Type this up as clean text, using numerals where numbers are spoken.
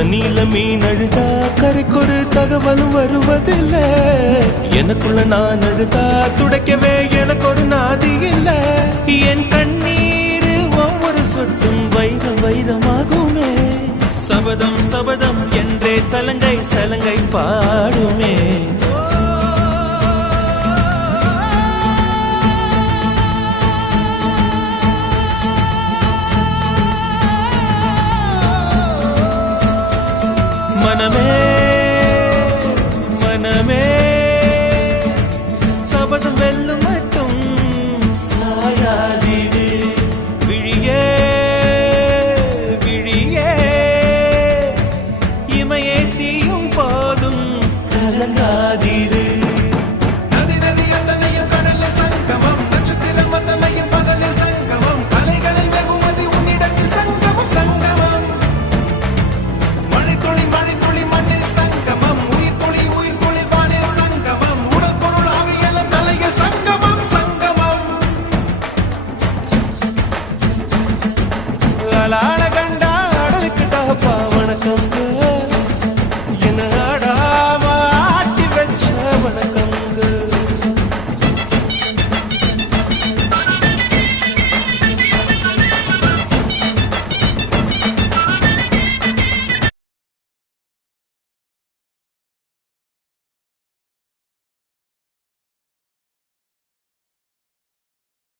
தண்ணியில மீன் அழுதா கரைக்கொரு தகவலும் வருவதில்லை. எனக்குள்ள நான் அழுதா துடைக்கவே எனக்கு ஒரு நாதி இல்லை. என் கண்ணீர் ஒவ்வொரு சொட்டும் வைரம் வைரமாகுமே. சபதம் சபதம் என்றே சலங்கை சலங்கை பாடுமே. மனமே